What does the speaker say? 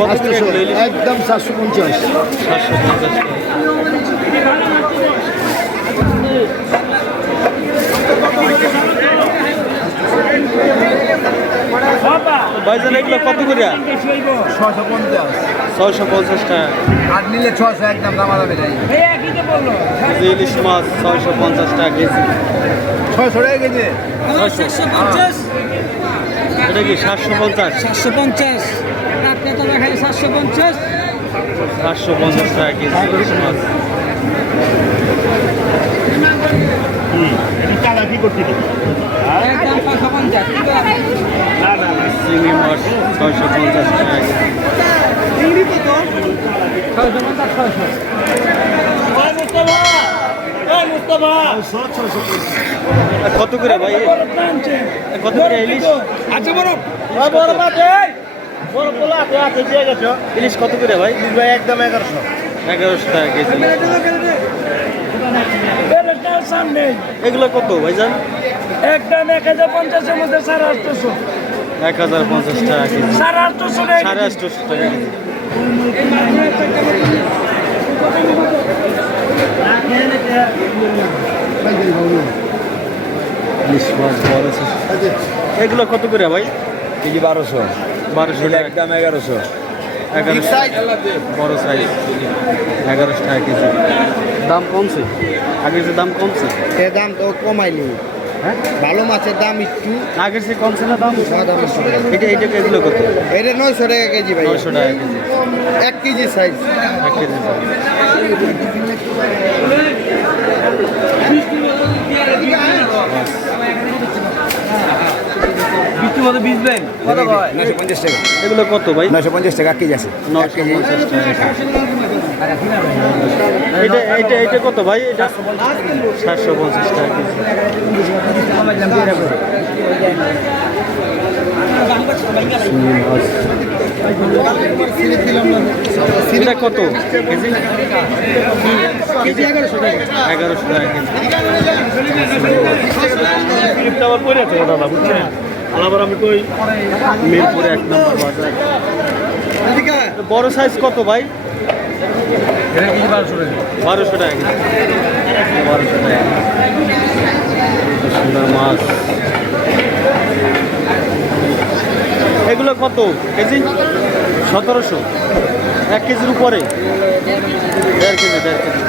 একদম চারশো পঞ্চাশ সাতশো পঞ্চাশ। টাকা ভাইজান এগুলো কত করে? ছশো পঞ্চাশ। ছয়শো পঞ্চাশ টাকা। আর নিলে ছশো একদম দামা দামে নেই ইলিশ মাছ ছয়শো পঞ্চাশ টাকা কেজি। ছয়শো টাকা কেজি? সাতশো পঞ্চাশ। এটা কি সাতশো পঞ্চাশ? সাতশো পঞ্চাশ। আপনি তো দেখাই? সাতশো পঞ্চাশ? সাতশো পঞ্চাশ টাকা কেজি। ইলিশ মাছ একদম ছশো পঞ্চাশ। কি করে চিংড়ি মাছ ছয়শো পঞ্চাশ টাকা কেজি। ছয়শো পঞ্চাশ ছয়শো। আর কত করে ভাই? কত করে ইলিশ? আচ্ছা বড়। ইলিশ কত করে ভাই? একদম এগারোশো। এগারোশো টাকা কেজি। এগুলো কত ভাইজান? একদম এক হাজার পঞ্চাশের মধ্যে সাড়ে আটশোশো। এক হাজার পঞ্চাশ টাকা কেজি। সাড়ে আটশোশো সাড়ে আটশোশো টাকা কেজি। ইলিশ এগুলো কত করে ভাই? কেজি বারোশো। বারোশো একদম এগারোশো। এগারোশো বড় সাইজ এগারোশো টাকা কেজি। দাম কমছে? আগের যে দাম কমছে? সে দাম তো কমাইনি হ্যাঁ? ভালো মাছের দাম একটু। আগের সে কমছে না দাম। এটা এটা এগুলো কত? এটা নয়শো টাকা কেজি ভাই। নয়শো টাকা কেজি। এক কেজি সাইজ এক কেজি বৃষ্টি মতো বীজবেন কত পঞ্চাশ টাকা। এগুলো কত ভাই? নয়শো পঞ্চাশ টাকা কেজি আছে। নশো পঞ্চাশ টাকা। এটা এটা এটা কত ভাই? এটা সাতশো পঞ্চাশ টাকা কেজি। কত? কেজি এগারোশো টাকা। এগারোশো টাকা কেজি। আবার পরে আছে দাদা বুঝছেন? আবার আমি কই? মিরপুরে এক নম্বর বাজার। বড় সাইজ কত ভাই? বারোশো টাকা? বারোশো টাকা সুন্দর মাছ। এগুলো কত কেজি? সতেরোশো। এক কেজির উপরে? দেড় কেজি দেড় কেজি।